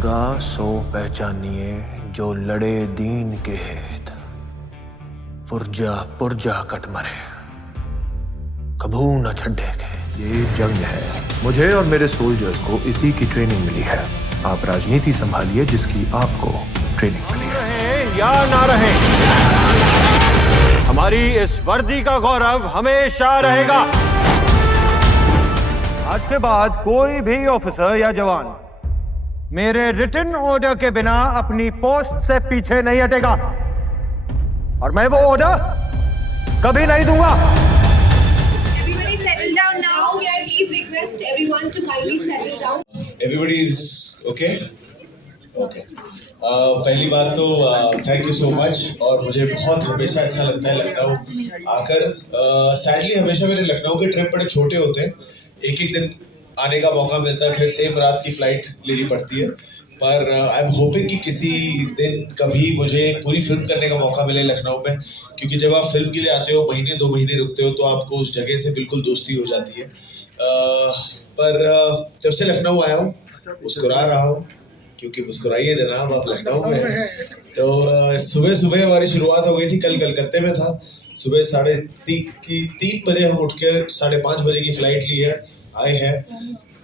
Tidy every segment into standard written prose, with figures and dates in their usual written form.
बुरा सो पहचानिए जो लड़े दीन के हेत, पुरजा पुरजा कट मरे कभू न छड्डे खेत। ये जंग है, मुझे और मेरे सोल्जर्स को इसी की ट्रेनिंग मिली है। आप राजनीति संभालिए जिसकी आपको ट्रेनिंग मिली है। रहे या ना रहे, हमारी इस वर्दी का गौरव हमेशा रहेगा। आज के बाद कोई भी ऑफिसर या जवान मेरे रिटन ऑर्डर के बिना अपनी पोस्ट से पीछे नहीं हटेगा, और मैं वो ऑर्डर कभी नहीं दूंगा। Everybody settle down now. May I please request everyone to kindly settle down. Everybody is okay? Okay. पहली बात तो थैंक यू सो मच, और मुझे बहुत हमेशा अच्छा लगता है लखनऊ आकर। सैडली हमेशा मेरे लखनऊ के ट्रिप बड़े छोटे होते हैं, एक एक दिन आने का मौका मिलता है, फिर सेम रात की फ्लाइट लेनी पड़ती है। पर आई एम होपिंग कि किसी दिन कभी मुझे पूरी फिल्म करने का मौका मिले लखनऊ में, क्योंकि जब आप फिल्म के लिए आते हो, महीने 2 महीने रुकते हो, तो आपको उस जगह से बिल्कुल दोस्ती हो जाती है। पर जब से लखनऊ आया हूँ मुस्कुरा रहा हूँ, क्योंकि मुस्कुराइए जनाब, आप लखनऊ में हैं। तो सुबह सुबह हमारी शुरुआत हो गई थी, कल कलकत्ते में था। सुबह 3:30 बजे हम उठ कर 5:30 बजे की फ्लाइट ली है, आए हैं।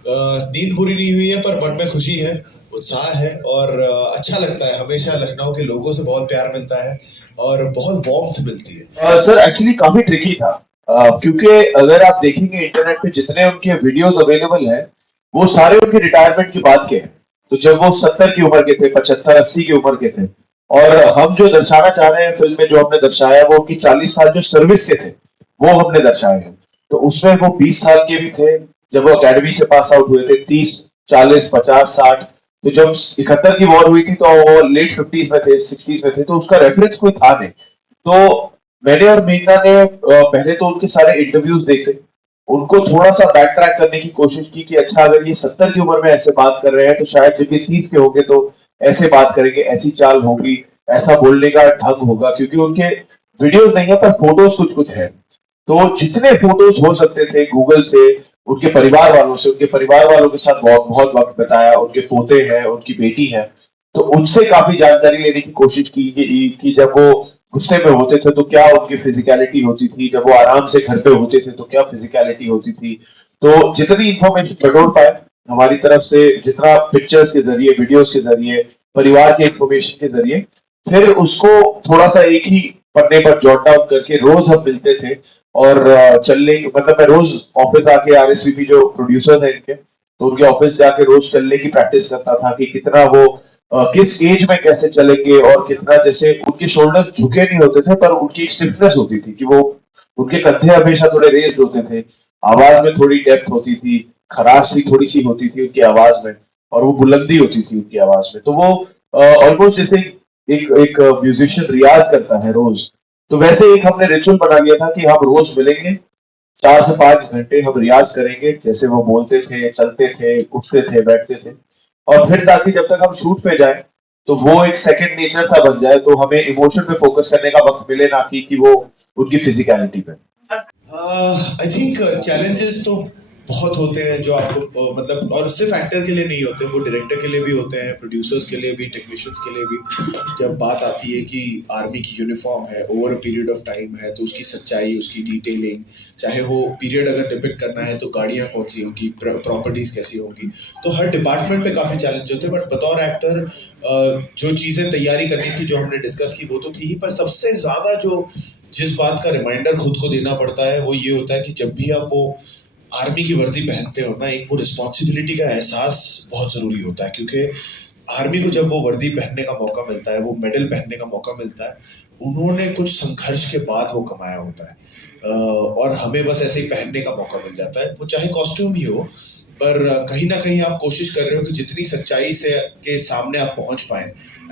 नींद पूरी नहीं हुई है, पर मन में खुशी है, उत्साह है, और अच्छा लगता है। हमेशा लखनऊ के लोगों से बहुत प्यार मिलता है और बहुत वार्मथ मिलती है। सर एक्चुअली काफी ट्रिकी था, क्योंकि अगर आप देखेंगे इंटरनेट पे जितने उनके वीडियोस अवेलेबल हैं, वो सारे उनके रिटायरमेंट की बात के हैं। तो जब वो 70 की उम्र के थे, 75, 80 की उम्र के थे, और हम जो दर्शाना चाह रहे हैं फिल्म में, जो हमने दर्शाया, वो उनकी 40 साल जो सर्विस के थे वो हमने दर्शाए हैं। तो उसमें वो 20 साल के भी थे जब वो अकेडमी से पास आउट हुए थे, 30, 40, 50, 60। तो जब 71 की वॉर हुई थी तो वो लेट 50s में थे, 60s में थे, तो उसका रेफरेंस कोई था नहीं। तो मैंने और मीना ने पहले तो उनके सारे इंटरव्यूज देखे, उनको थोड़ा सा बैक ट्रैक करने की कोशिश की कि अच्छा, अगर ये 70 की उम्र में ऐसे बात कर रहे हैं तो शायद जब ये 30 के होंगे तो ऐसे बात करेंगे, ऐसी चाल होगी, ऐसा बोलने का ढंग होगा, क्योंकि उनके वीडियोस नहीं है पर फोटोज कुछ कुछ है। तो जितने फोटोज हो सकते थे गूगल से, उनके परिवार वालों से, उनके परिवार वालों के साथ बहुत बहुत वक्त बिताया, उनके पोते हैं, उनकी बेटी है, तो उनसे काफी जानकारी लेने की कोशिश की कि जब वो गुस्से में होते थे तो क्या उनकी फिजिकलिटी होती थी, जब वो आराम से घर पे होते थे तो क्या फिजिकलिटी होती थी। तो जितनी इंफॉर्मेशन बटोर पाए हमारी तरफ से, जितना पिक्चर्स के जरिए, वीडियोस के जरिए, परिवार के इंफॉर्मेशन के जरिए, फिर उसको थोड़ा सा एक ही पन्ने पर जॉट डाउन करके रोज हम मिलते थे। और चलने, मतलब मैं रोज ऑफिस आके, आरएसवीपी जो प्रोड्यूसर्स हैं इनके, तो उनके ऑफिस जाके रोज चलने की प्रैक्टिस करता था कि कितना वो किस एज में कैसे चलेंगे, और कितना, जैसे उनके शोल्डर झुके नहीं होते थे पर उनकी स्टिफनेस होती थी कि वो, उनके कंधे हमेशा थोड़े रेज्ड होते थे, आवाज में थोड़ी डेप्थ होती थी, खराश सी थोड़ी सी होती थी उनकी आवाज में, और वो बुलंदी होती थी उनकी आवाज में। तो वो ऑलमोस्ट जैसे एक म्यूजिशियन रियाज करता है रोज, तो वैसे एक हमने रिचुअल बना लिया था कि हम रोज मिलेंगे, 4 से 5 घंटे हम रियाज करेंगे, जैसे वो बोलते थे, चलते थे, उठते थे, बैठते थे, और फिर ताकि जब तक हम शूट पे जाए तो वो एक सेकंड नेचर सा बन जाए, तो हमें इमोशन पे फोकस करने का वक्त मिले, ना कि वो उनकी फिजिकलिटी पे। आई थिंक चैलेंजेस तो बहुत होते हैं जो आपको मतलब, और सिर्फ एक्टर के लिए नहीं होते, वो डायरेक्टर के लिए भी होते हैं, प्रोड्यूसर्स के लिए भी, टेक्नीशियंस के लिए भी। जब बात आती है कि आर्मी की यूनिफॉर्म है, over a period of time है, तो उसकी सच्चाई, उसकी डिटेलिंग, चाहे वो पीरियड अगर डिपिक्ट करना है तो गाड़ियाँ कौन सी होंगी, प्रॉपर्टीज़ कैसी होंगी, तो हर डिपार्टमेंट पे काफ़ी चैलेंज होते हैं। बट बतौर एक्टर जो चीज़ें तैयारी करनी थी, जो हमने डिस्कस की, वो तो थी ही, पर सबसे ज़्यादा जिस बात का रिमाइंडर खुद को देना पड़ता है वो ये होता है कि जब भी आप वो आर्मी की वर्दी पहनते हो ना, एक वो रिस्पॉन्सिबिलिटी का एहसास बहुत ज़रूरी होता है। क्योंकि आर्मी को जब वो वर्दी पहनने का मौका मिलता है, वो मेडल पहनने का मौका मिलता है, उन्होंने कुछ संघर्ष के बाद वो कमाया होता है, और हमें बस ऐसे ही पहनने का मौका मिल जाता है, वो चाहे कॉस्ट्यूम ही हो, पर कहीं ना कहीं आप कोशिश कर रहे हो कि जितनी सच्चाई से के सामने आप पहुंच पाएं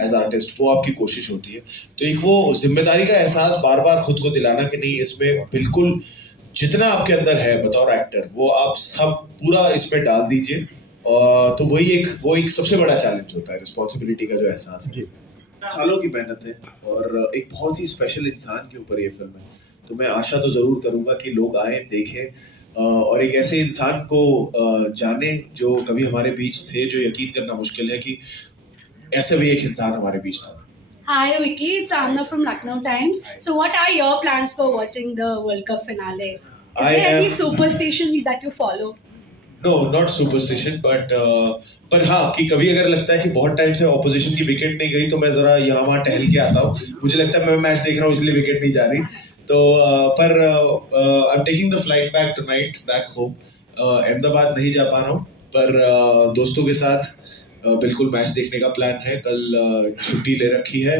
एज आर्टिस्ट, वो आपकी कोशिश होती है। तो एक वो जिम्मेदारी का एहसास बार बार खुद को दिलाना कि नहीं, इसमें बिल्कुल जितना आपके अंदर है बतौर एक्टर, वो आप सब पूरा इसमें डाल दीजिए। तो वो एक सबसे बड़ा चैलेंज होता है, रिस्पॉन्सिबिलिटी का जो एहसास है। सालों की मेहनत है, और एक बहुत ही स्पेशल इंसान के ऊपर ये फिल्म है। तो मैं आशा तो ज़रूर करूँगा कि लोग आएँ, देखें, और एक ऐसे इंसान को जाने जो कभी हमारे बीच थे, जो यकीन करना मुश्किल है कि ऐसे भी एक इंसान हमारे बीच था। Hi Vicky, it's Amna from Lucknow Times. So what are your plans for watching the World Cup finale? Is I there any am- superstition that you follow? No not superstition but पर हाँ कि कभी अगर लगता है कि बहुत time से ऑपोजिशन की विकेट नहीं गई तो मैं ज़रा यहाँ वहाँ टहल के आता हूँ। मुझे लगता है मैं मैच देख रहा हूँ इसलिए विकेट नहीं जा रही। तो पर I am taking the flight back tonight back home. Ahmedabad नहीं जा पा रहा हूँ पर दोस्तों के साथ बिल्कुल मैच देखने का प्लान है। कल छुट्टी ले रखी है,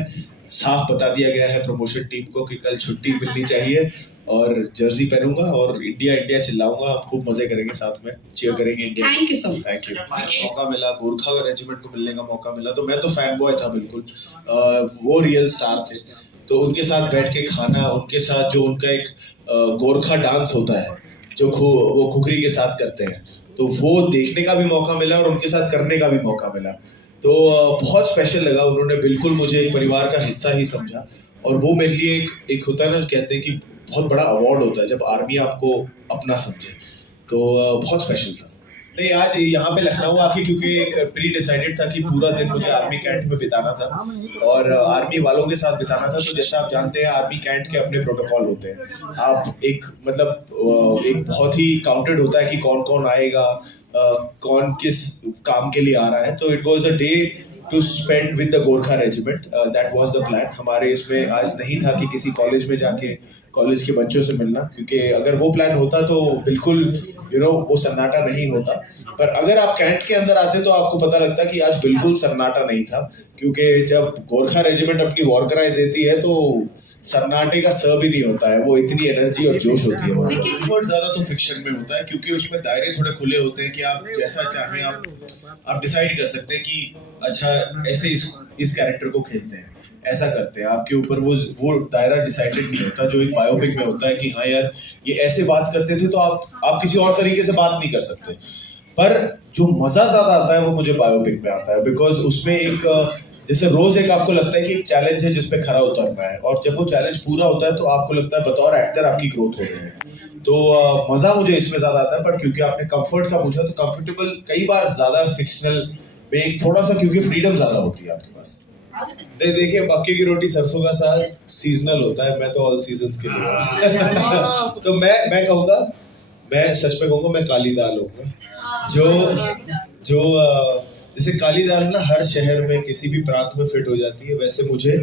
साफ बता दिया गया है प्रमोशन टीम को कि कल छुट्टी मिलनी चाहिए और जर्सी पहनूंगा और इंडिया इंडिया चिल्लाऊंगा। हम खूब मजे करेंगे, साथ में चीयर करेंगे India. Thank you so much. Thank you. मौका मिला, गोरखा रेजिमेंट को मिलने का मौका मिला तो मैं तो फैन बॉय था बिल्कुल। वो रियल स्टार थे तो उनके साथ बैठ के खाना, उनके साथ जो उनका एक गोरखा डांस होता है जो वो खुखरी के साथ करते हैं, तो वो देखने का भी मौका मिला और उनके साथ करने का भी मौका मिला। तो बहुत स्पेशल लगा। उन्होंने बिल्कुल मुझे एक परिवार का हिस्सा ही समझा और वो मेरे लिए एक होता है ना, कहते हैं कि बहुत बड़ा अवार्ड होता है जब आर्मी आपको अपना समझे, तो बहुत स्पेशल था। नहीं, आज यहाँ पे लखनऊ आके क्योंकि एक प्री डिसाइडेड था कि पूरा दिन मुझे आर्मी कैंट में बिताना था और आर्मी वालों के साथ बिताना था। तो जैसा आप जानते हैं आर्मी कैंट के अपने प्रोटोकॉल होते हैं। आप एक मतलब एक बहुत ही काउंटेड होता है कि कौन कौन आएगा, कौन किस काम के लिए आ रहा है। तो it was a day to spend with the Gorkha regiment, that was the plan. हमारे इसमें आज नहीं था कि किसी कॉलेज में जाके कॉलेज के बच्चों से मिलना, क्योंकि अगर वो प्लान होता तो बिल्कुल वो सन्नाटा नहीं होता। पर अगर आप कैंट के अंदर आते तो आपको पता लगता कि आज बिल्कुल सन्नाटा नहीं था, क्योंकि जब गोरखा रेजिमेंट अपनी वॉर कराई देती है तो सन्नाटे का स भी नहीं होता है। वो इतनी एनर्जी और जोश होती है। बहुत ज़्यादा तो फिक्शन में होता है क्योंकि उसमें दायरे थोड़े खुले होते हैं कि आप जैसा चाहें आप डिसाइड कर सकते हैं कि अच्छा ऐसे इस कैरेक्टर को खेलते हैं, ऐसा करते हैं। आपके ऊपर वो दायरा डिसाइडेड नहीं होता जो एक बायोपिक में होता है कि हाँ यार ये ऐसे बात करते थे तो आप किसी और तरीके से बात नहीं कर सकते। पर जो मज़ा ज़्यादा आता है वो मुझे बायोपिक में आता है, बिकॉज उसमें एक जैसे रोज एक आपको लगता है कि एक चैलेंज है जिसपे खरा उतरना है और जब वो चैलेंज पूरा होता है तो आपको लगता है बतौर एक्टर आपकी ग्रोथ हो रही है। तो मज़ा मुझे इसमें ज़्यादा आता है। पर क्योंकि आपने कंफर्ट का पूछा तो कंफर्टेबल कई बार ज़्यादा फिक्शनल में एक थोड़ा सा, क्योंकि फ्रीडम ज़्यादा होती है आपके पास। नहीं देखिए, मक्के की रोटी सरसों का साग सीजनल होता है, मैं तो ऑल सीजन्स के लिए तो मैं कहूँगा, मैं सच में कहूँगा मैं काली दाल होऊंगा। जो जैसे काली दाल ना हर शहर में किसी भी प्रांत में फिट हो जाती है, वैसे मुझे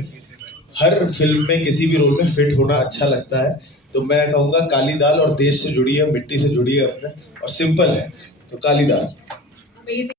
हर फिल्म में किसी भी रोल में फिट होना अच्छा लगता है। तो मैं कहूँगा काली दाल, और देश से जुड़ी है, मिट्टी से जुड़ी है अपने, और सिंपल है, तो काली दाल। Amazing.